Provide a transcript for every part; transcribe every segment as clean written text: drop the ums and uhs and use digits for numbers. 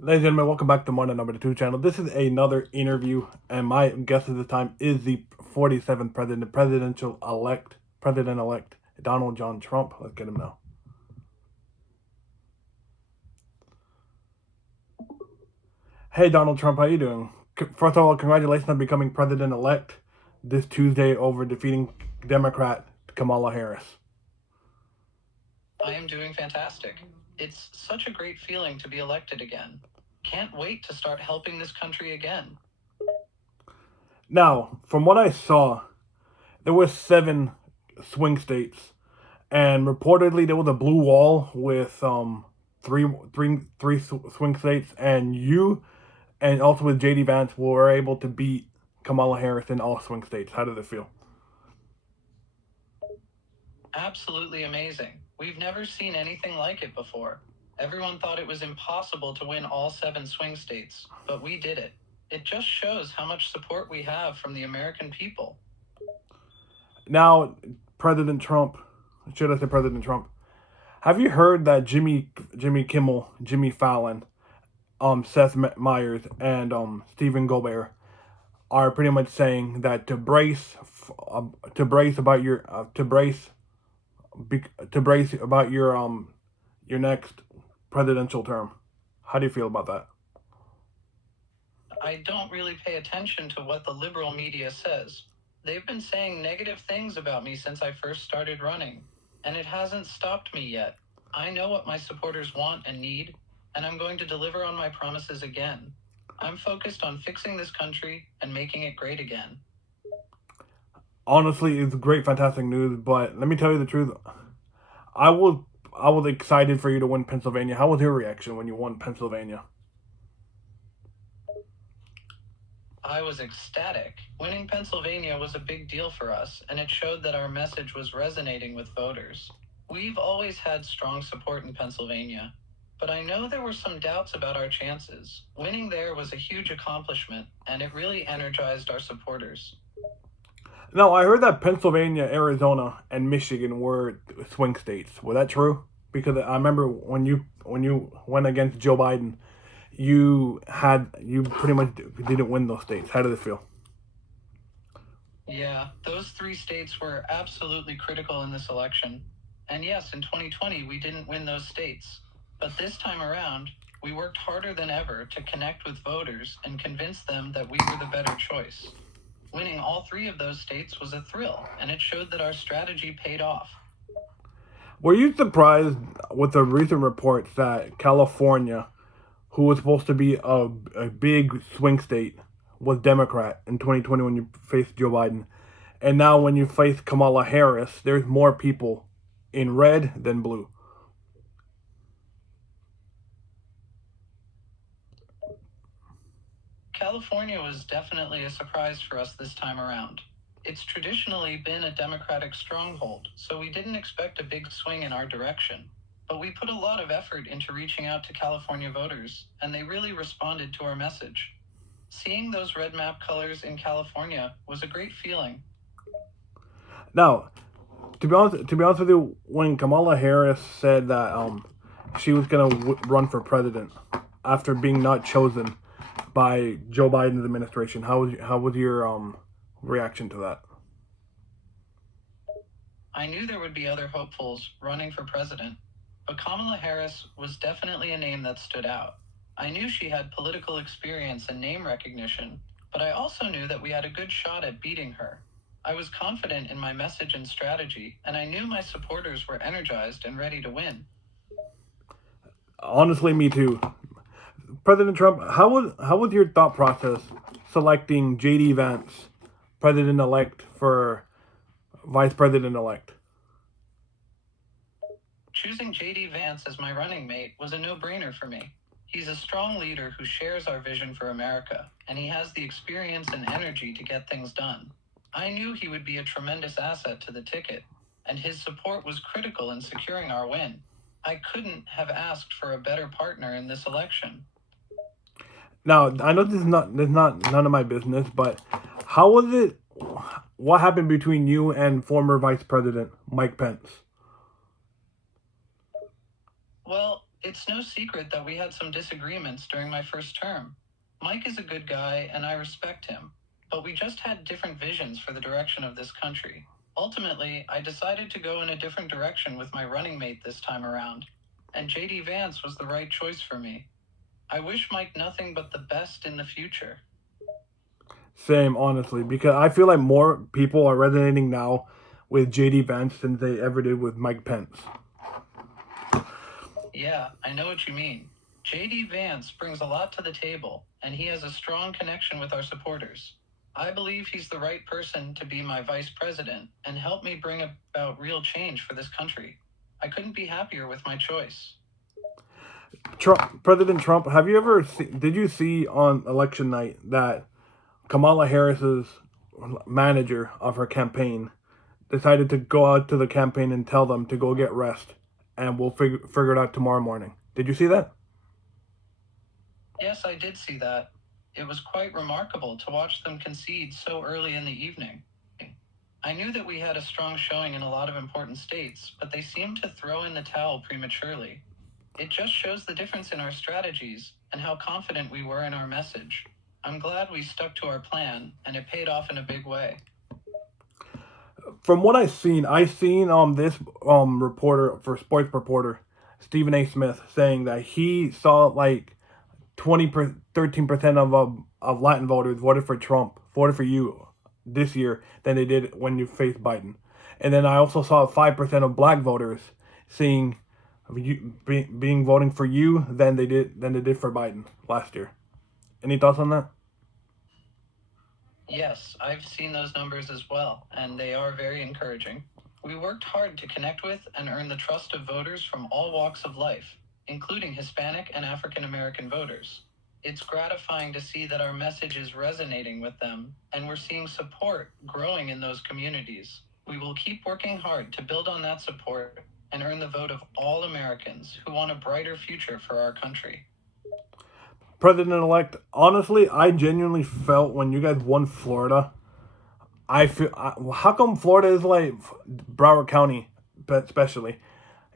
Ladies and gentlemen, welcome back to Morning Number 2 channel. This is another interview, and my guest at this time is the 47th President-elect Donald John Trump. Let's get him now. Hey, Donald Trump, how you doing? First of all, congratulations on becoming President-elect this Tuesday over defeating Democrat Kamala Harris. I am doing fantastic. It's such a great feeling to be elected again. Can't wait to start helping this country again. Now, from what I saw, there were 7 swing states, and reportedly there was a blue wall with three swing states, and you and also with JD Vance were able to beat Kamala Harris in all swing states. How did it feel? Absolutely amazing. We've never seen anything like it before. Everyone thought it was impossible to win all 7 swing states, but we did it. It just shows how much support we have from the American people. Now, President Trump, should I say President Trump? Have you heard that Jimmy Kimmel, Jimmy Fallon, Seth Meyers, and Stephen Colbert are pretty much saying that to brace about your next presidential term. How do you feel about that? I don't really pay attention to what the liberal media says. They've been saying negative things about me since I first started running, and it hasn't stopped me yet. I know what my supporters want and need, and I'm going to deliver on my promises again. I'm focused on fixing this country and making it great again. Honestly, it's great, fantastic news. But let me tell you the truth. I was I was excited for you to win Pennsylvania. How was your reaction when you won Pennsylvania? I was ecstatic. Winning Pennsylvania was a big deal for us, and it showed that our message was resonating with voters. We've always had strong support in Pennsylvania, but I know there were some doubts about our chances. Winning there was a huge accomplishment, and it really energized our supporters. No, I heard that Pennsylvania, Arizona, and Michigan were swing states. Was that true? Because I remember when you went against Joe Biden, you pretty much didn't win those states. How did it feel? Yeah, those 3 states were absolutely critical in this election. And yes, in 2020, we didn't win those states. But this time around, we worked harder than ever to connect with voters and convince them that we were the better choice. Winning all 3 of those states was a thrill, and it showed that our strategy paid off. Were you surprised with the recent reports that California, who was supposed to be a big swing state, was Democrat in 2020 when you faced Joe Biden? And now when you face Kamala Harris, there's more people in red than blue. California was definitely a surprise for us this time around. It's traditionally been a Democratic stronghold, so we didn't expect a big swing in our direction. But we put a lot of effort into reaching out to California voters, and they really responded to our message. Seeing those red map colors in California was a great feeling. Now, to be honest with you, when Kamala Harris said that she was gonna run for president after being not chosen by Joe Biden's administration, how was your reaction to that? I knew there would be other hopefuls running for president, but Kamala Harris was definitely a name that stood out. I knew she had political experience and name recognition, but I also knew that we had a good shot at beating her. I was confident in my message and strategy, and I knew my supporters were energized and ready to win. Honestly, me too. President Trump, how was your thought process selecting JD Vance, president elect for vice president elect? Choosing JD Vance as my running mate was a no-brainer for me. He's a strong leader who shares our vision for America, and he has the experience and energy to get things done. I knew he would be a tremendous asset to the ticket, and his support was critical in securing our win. I couldn't have asked for a better partner in this election. Now, I know this is not none of my business, but how was it? What happened between you and former Vice President Mike Pence? Well, It's no secret that we had some disagreements during my first term. Mike is a good guy and I respect him, but we just had different visions for the direction of this country. Ultimately, I decided to go in a different direction with my running mate this time around, and JD Vance was the right choice for me. I wish Mike nothing but the best in the future. Same, honestly, because I feel like more people are resonating now with JD Vance than they ever did with Mike Pence. Yeah, I know what you mean. JD Vance brings a lot to the table, and he has a strong connection with our supporters. I believe he's the right person to be my vice president and help me bring about real change for this country. I couldn't be happier with my choice. President Trump, did you see on election night that Kamala Harris's manager of her campaign decided to go out to the campaign and tell them to go get rest, and we'll figure it out tomorrow morning? Did you see that? Yes, I did see that. It was quite remarkable to watch them concede so early in the evening. I knew that we had a strong showing in a lot of important states, but they seemed to throw in the towel prematurely. It just shows the difference in our strategies and how confident we were in our message. I'm glad we stuck to our plan, and it paid off in a big way. From what I seen this reporter for sports reporter Stephen A. Smith saying that he saw like 13% of Latin voters voted for Trump, voted for you this year than they did when you faced Biden. And then I also saw 5% of black voters seeing being voting for you than they did for Biden last year. Any thoughts on that? Yes, I've seen those numbers as well, and they are very encouraging. We worked hard to connect with and earn the trust of voters from all walks of life, including Hispanic and African American voters. It's gratifying to see that our message is resonating with them, and we're seeing support growing in those communities. We will keep working hard to build on that support and earn the vote of all Americans who want a brighter future for our country. President elect, honestly, I genuinely felt when you guys won Florida, how come Florida is like Broward County, but especially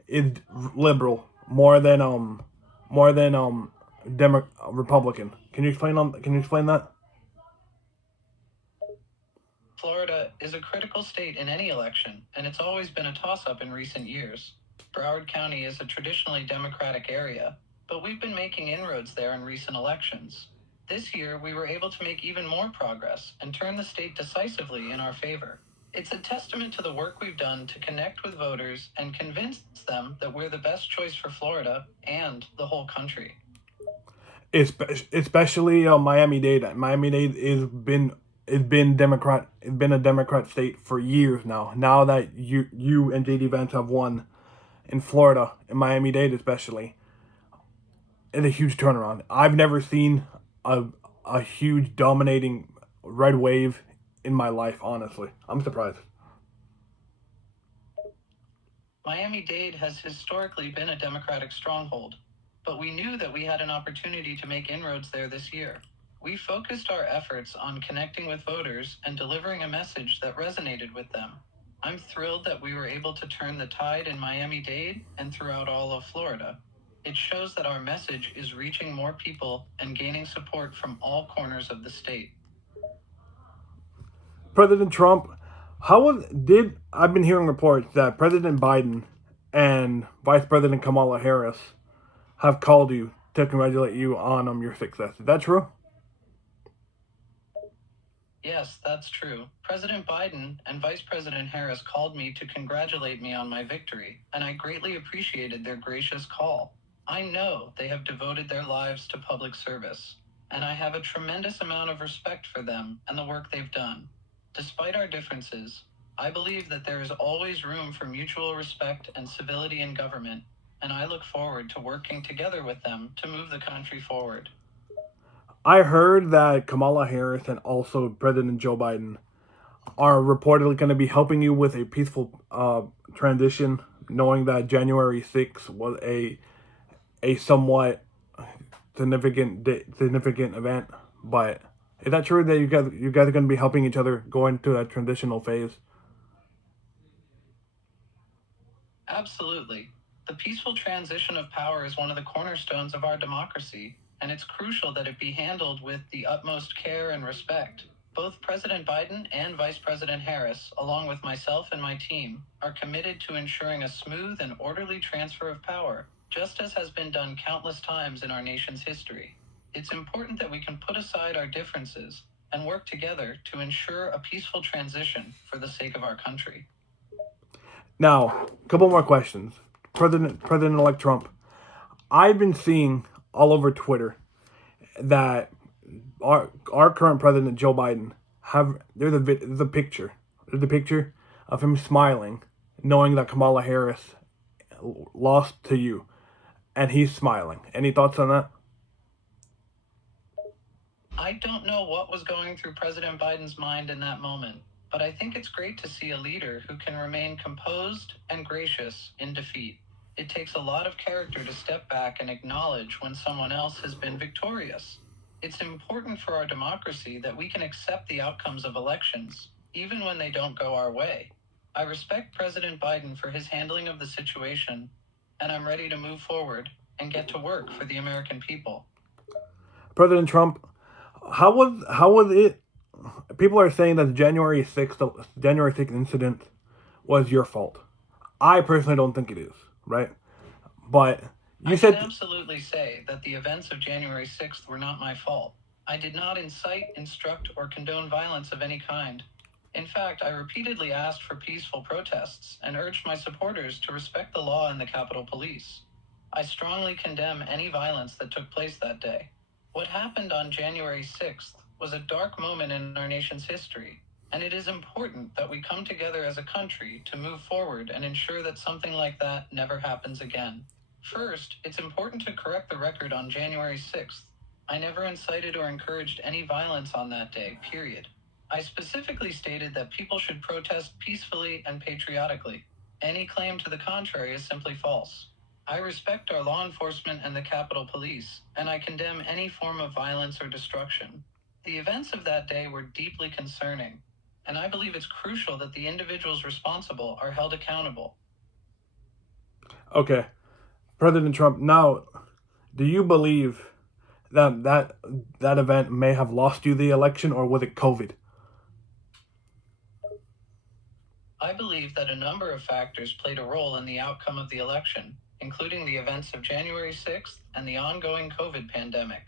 is liberal more than Republican. Can you explain that? Florida is a critical state in any election, and it's always been a toss up in recent years. Broward County is a traditionally Democratic area, but we've been making inroads there in recent elections. This year, we were able to make even more progress and turn the state decisively in our favor. It's a testament to the work we've done to connect with voters and convince them that we're the best choice for Florida and the whole country. Especially Miami-Dade. Miami-Dade it's been a Democrat state for years now. Now that you and JD Vance have won in Florida, in Miami-Dade especially, it's a huge turnaround. I've never seen a a huge dominating red wave in my life. Honestly, I'm surprised. Miami-Dade has historically been a Democratic stronghold, but we knew that we had an opportunity to make inroads there this year. We focused our efforts on connecting with voters and delivering a message that resonated with them. I'm thrilled that we were able to turn the tide in Miami-Dade and throughout all of Florida. It shows that our message is reaching more people and gaining support from all corners of the state. President Trump, how was did I've been hearing reports that President Biden and Vice President Kamala Harris have called you to congratulate you on your success. Is that true? Yes, that's true. President Biden and Vice President Harris called me to congratulate me on my victory, and I greatly appreciated their gracious call. I know they have devoted their lives to public service, and I have a tremendous amount of respect for them and the work they've done. Despite our differences, I believe that there is always room for mutual respect and civility in government, and I look forward to working together with them to move the country forward. I heard that Kamala Harris and also President Joe Biden are reportedly going to be helping you with a peaceful transition, knowing that January 6th was a somewhat significant event. But is that true that you guys are going to be helping each other go into that transitional phase? Absolutely. The peaceful transition of power is one of the cornerstones of our democracy, and it's crucial that it be handled with the utmost care and respect. Both President Biden and Vice President Harris, along with myself and my team, are committed to ensuring a smooth and orderly transfer of power, just as has been done countless times in our nation's history. It's important that we can put aside our differences and work together to ensure a peaceful transition for the sake of our country. Now, a couple more questions. President-elect Trump. I've been seeing all over Twitter that our current president Joe Biden there's a picture. There's a picture of him smiling, knowing that Kamala Harris lost to you, and he's smiling. Any thoughts on that? I don't know what was going through President Biden's mind in that moment, but I think it's great to see a leader who can remain composed and gracious in defeat. It takes a lot of character to step back and acknowledge when someone else has been victorious. It's important for our democracy that we can accept the outcomes of elections, even when they don't go our way. I respect President Biden for his handling of the situation, and I'm ready to move forward and get to work for the American people. President Trump, how was it? People are saying that the January 6th incident was your fault. I personally don't think it is, right? But you I said can absolutely say that the events of January 6th were not my fault. I did not incite, instruct, or condone violence of any kind. In fact, I repeatedly asked for peaceful protests and urged my supporters to respect the law and the Capitol Police. I strongly condemn any violence that took place that day. What happened on January 6th was a dark moment in our nation's history, and it is important that we come together as a country to move forward and ensure that something like that never happens again. First, it's important to correct the record on January 6th. I never incited or encouraged any violence on that day, period. I specifically stated that people should protest peacefully and patriotically. Any claim to the contrary is simply false. I respect our law enforcement and the Capitol Police, and I condemn any form of violence or destruction. The events of that day were deeply concerning, and I believe it's crucial that the individuals responsible are held accountable. okay, President Trump. Now, do you believe that event may have lost you the election, or was it COVID? I believe that a number of factors played a role in the outcome of the election, including the events of January 6th and the ongoing COVID pandemic.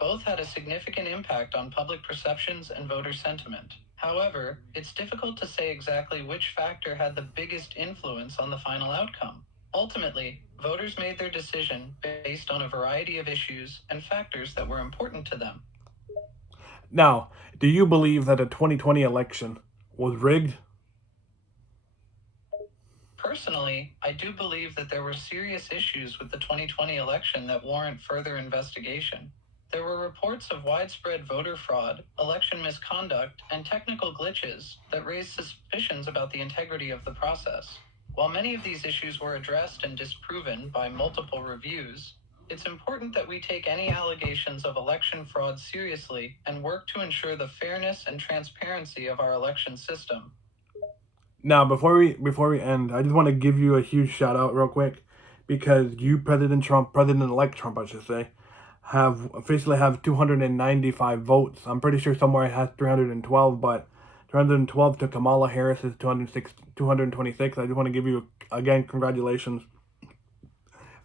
Both had a significant impact on public perceptions and voter sentiment. However, it's difficult to say exactly which factor had the biggest influence on the final outcome. Ultimately, voters made their decision based on a variety of issues and factors that were important to them. Now, do you believe that the 2020 election was rigged? Personally, I do believe that there were serious issues with the 2020 election that warrant further investigation. There were reports of widespread voter fraud, election misconduct, and technical glitches that raised suspicions about the integrity of the process. While many of these issues were addressed and disproven by multiple reviews, it's important that we take any allegations of election fraud seriously and work to ensure the fairness and transparency of our election system. Now, before we end, I just want to give you a huge shout out real quick because you, President-elect Trump, I should say, have 295 votes. I'm pretty sure somewhere it has 312, but 312 to Kamala Harris's 226. I just want to give you again congratulations,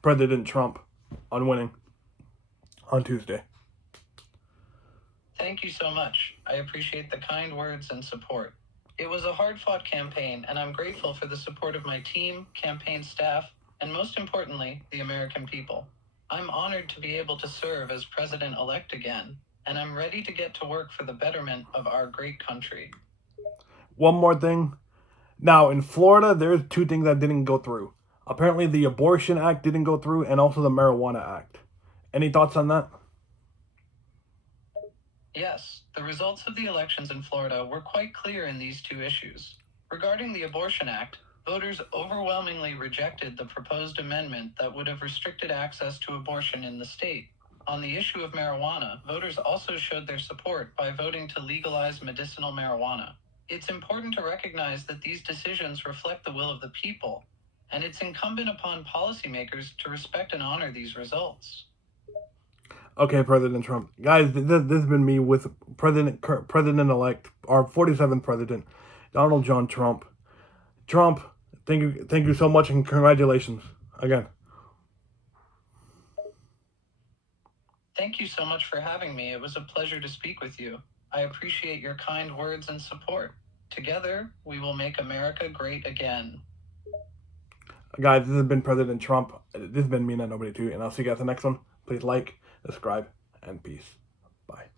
President Trump, on winning on Tuesday. Thank you so much. I appreciate the kind words and support. It was a hard-fought campaign, and I'm grateful for the support of my team, campaign staff, and most importantly, the American people. I'm honored to be able to serve as president-elect again, and I'm ready to get to work for the betterment of our great country. One more thing. Now, in Florida, there's two things that didn't go through. Apparently, the Abortion Act didn't go through, and also the Marijuana Act. Any thoughts on that? Yes, the results of the elections in Florida were quite clear in these two issues. Regarding the Abortion Act, voters overwhelmingly rejected the proposed amendment that would have restricted access to abortion in the state. On the issue of marijuana, voters also showed their support by voting to legalize medicinal marijuana. It's important to recognize that these decisions reflect the will of the people, and it's incumbent upon policymakers to respect and honor these results. Okay, President Trump. Guys, this has been me with President-elect, our 47th President, Donald John Trump. Trump, thank you so much, and congratulations again. Thank you so much for having me. It was a pleasure to speak with you. I appreciate your kind words and support. Together, we will make America great again. Guys, this has been President Trump. This has been me, Not Nobody Too, and I'll see you guys in the next one. Please like, subscribe, and peace. Bye.